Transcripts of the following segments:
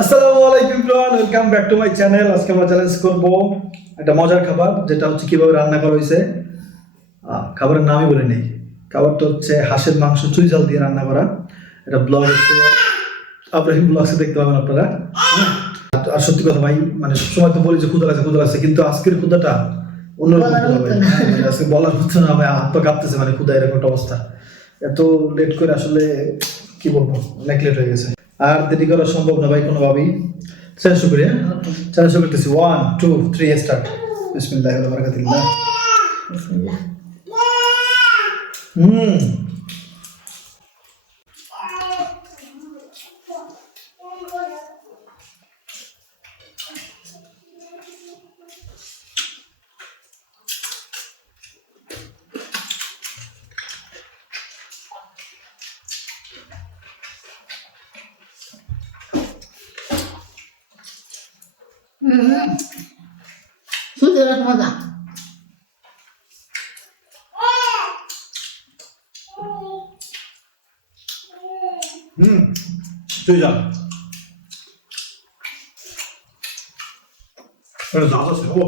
আসসালামু আলাইকুম everyone, welcome back to my channel. আজকে আমরা চ্যালেঞ্জ করব একটা মজার খাবার, যেটা হচ্ছে কিভাবে রান্না করা হয়েছে। খাবারের নামই বলে নেই। খাবারটা হচ্ছে হাঁসের মাংস চুই ঝাল দিয়ে রান্না করা। এটা ব্লগ হচ্ছে আব্রাহিম ব্লগসে দেখতে পাবেন আপনারা। আর সত্যি কথা ভাই, মানে সবসময় তো বলি যে ক্ষুধা লাগছে, কিন্তু আজকের ক্ষুধাটা অন্যরকম ক্ষুধা ভাই। আজকে বলার হচ্ছে না ভাই, হাত পা কাঁপতেছে, মানে ক্ষুধা এরকম একটা অবস্থা। এত লেট করে আসলে কি বলবো, অনেক লেট হয়ে গেছে। আর দেরি করা সম্ভব না ভাই কোনোভাবেই। চ্যালেঞ্জ শুরু করি। চ্যালেঞ্জ শুরু করতেছি, 1 2 3 স্টার্ট। বিসমিল্লাহির রহমানির রহিম। হুম সুন্দর মজা। চুই ঝাল এটা ঝাল আছে। ও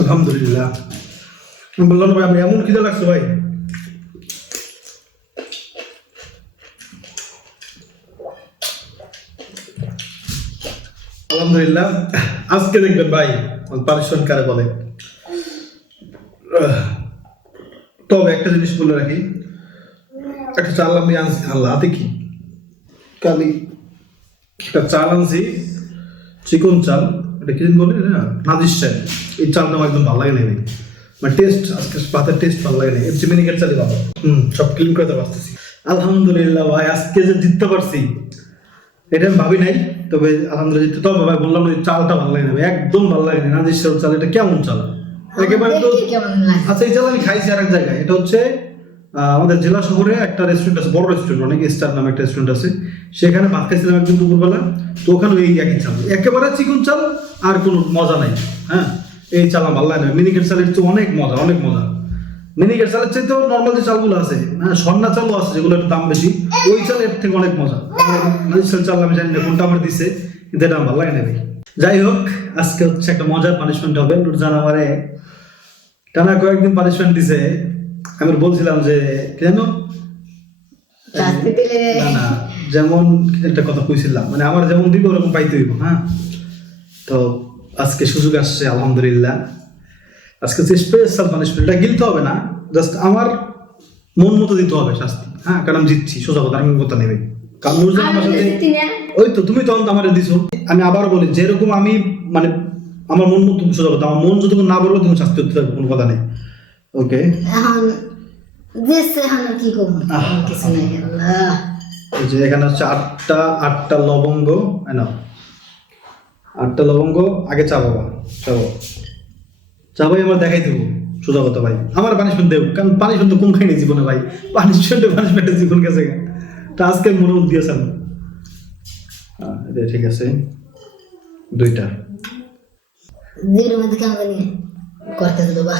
আলহামদুলিল্লাহ। আমি বললাম ভাই, আমি এমন খিদে লাগছে ভাই। আলহামদুলিল্লাহ। আজকে দেখবেন ভাই পারিশ্রমিক কারে বলে। তবে একটা জিনিস বলে রাখি, একটা চাল আমি আনছি, আল্লাহ হাতে কি কালি একটা চাল আনছি, চিকন চাল, এটা কি বলে না, নাজিস চাল। এই চালটা আমার একদম ভালো লাগে না ভাই, মানে টেস্ট, আজকে ভাতের টেস্ট ভালো লাগে না। এর মিনিকেট চালই ভালো। সব ক্লিন করে তো বাঁচতেছি। আলহামদুলিল্লাহ ভাই, আজকে যে জিততে পারছি এটা আমি ভাবি নাই, তবে আলহামদুলিল্লাহ জিততে। তবে ভাই বললাম ওই চালটা ভালো লাগে না ভাই, একদম ভালো লাগে না। নাজির শাহর চাল, এটা কেমন চাল একেবারে তো। দেখতে কেমন লাগে? আচ্ছা, এই চাল আমি খাইছি আর এক জায়গায়, এটা হচ্ছে আমাদের জেলা শহরে একটা রেস্টুরেন্ট আছে, বড় রেস্টুরেন্ট, অনেক স্টার নামে একটা রেস্টুরেন্ট আছে, সেখানে ভাত খাইছিলাম একদিন দুপুরবেলা। তো ওখানে এই একই চাল, একেবারে চিকন চাল, আর কোনো মজা নাই। হ্যাঁ, এই চাল আমার ভালো লাগে না। মিনিকেট চালের চেয়ে অনেক মজা, অনেক মজা। মিনিকেট চালের চাইতেও নর্মাল যে চালগুলো আছে, হ্যাঁ সন্না চালও আছে যেগুলো একটু দাম বেশি, ওই চালের থেকে অনেক মজা। নাজির চাল আমি জানি না কোনটা আমার দিছে, কিন্তু এটা আমার ভালো লাগে না ভাই। যাই হোক, আজকে হচ্ছে একটা মজার পানিশমেন্ট হবে। নুরজান আমারে টানা কয়েকদিন পানিশমেন্ট দিছে। আমি বলছিলাম যে কেন শাস্তি দিলে না না, যেমন একটা কথা কইছিলাম, মানে আমার যেমন দিব ওরকম পাইতে হইব। হ্যাঁ, তো আজকে সুযোগ আসছে আলহামদুলিল্লাহ। আজকে যে স্পেশাল পানিশমেন্টটা গিলতে হবে না, জাস্ট আমার মন মতো দিতে হবে শাস্তি। হ্যাঁ, কারণ আমি জিতছি, সোজা কথা, আমি কথা নেবে। কারণ নুরজান আমার সাথে, ওই তো তুমি তখন তো আমার দিছো। আমি আবার বলি, যেরকম আমি মানে আমার মন মতো, সোজা কথা, আমার মন যতক্ষণ না বলবো তুমি শাস্তি দিতে হবে, কোনো কথা নেই। ওকে, এখন দেশে এখন কি করবো? কিছু নাই। আল্লাহ, এই যে এখানে হচ্ছে আটটা লবঙ্গ, না 8টা লবঙ্গ আগে চাবাবা, চাবাই আমার দেখাই দেবো, সোজা কথা ভাই। আমার পানিশমেন্ট দেব, কারণ পানিশমেন্ট তো কম খাইনি জীবনে ভাই, পানিশমেন্টে জীবন গেছে। তা আজকে মনে দিয়েছেন, ঠিক আছে 2টা। জিরোর মধ্যে কেমন জানি করতে দেবো বা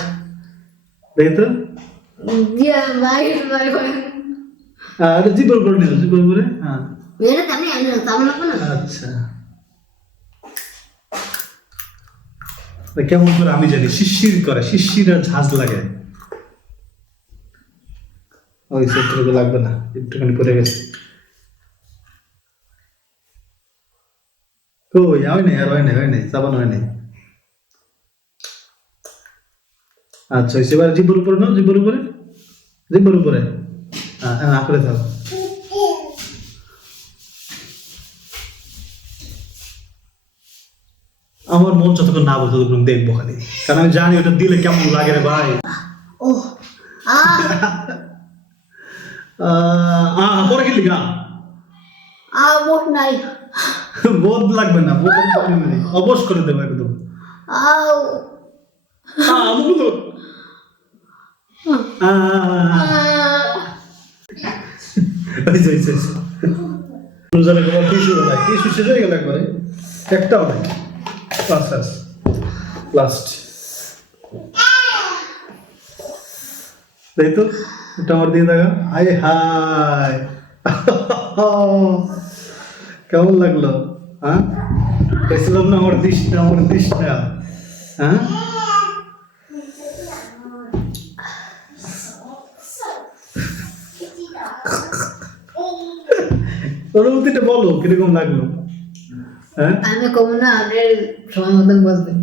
দেখি তো, দিয়া ভাই ভাই ভাই জীবন করে নিল, জীবন করে। হ্যাঁ, মেরে তামনি আমি তামলা না। আচ্ছা, কেমন করে আমি জানি, শিশির করে, শিশির আর ঝাঁজ লাগে। ওই সেটুকু লাগবে না, একটুখানি পড়ে গেছে। কই হয় নাই, আর হয় নাই, চাবানো হয় নাই। আচ্ছা, হয়েছে। এবার জিব্বর উপরে নাও, জিব্বর উপরে। হ্যাঁ হ্যাঁ, করে থাকো। আমার মন যতক্ষণ না বলতো ততক্ষণ দেখবো খালি, কারণ আমি জানি ওটা দিলে কেমন লাগে রে ভাই। ও পরে খেলি গা, মোট নাই। বোধ লাগবে না, বোধ অবশ করে দেবো একদম। আও মুগুলো টিস্যু শেষ হয়ে গেল একবারে, একটাও নাই। লাস্ট তাই তো, এটা আমার দিয়ে দেখা। আয় হায়, কেমন লাগলো? হ্যাঁ, দেখছিলাম না আমার দিশটা, হ্যাঁ। অনুভূতিটা বলো, কিরকম লাগলো? হ্যাঁ, আমি কম না, আপনি সময় মতন বসবেন।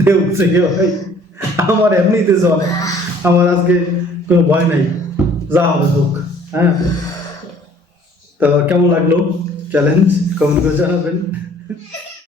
দেখছে কেউ ভাই, আমার এমনিতে চলে, আমার আজকে কোনো ভয় নাই, যা হবে হোক। হ্যাঁ, তো কেমন লাগলো চ্যালেঞ্জ, কমেন্ট করে জানাবেন।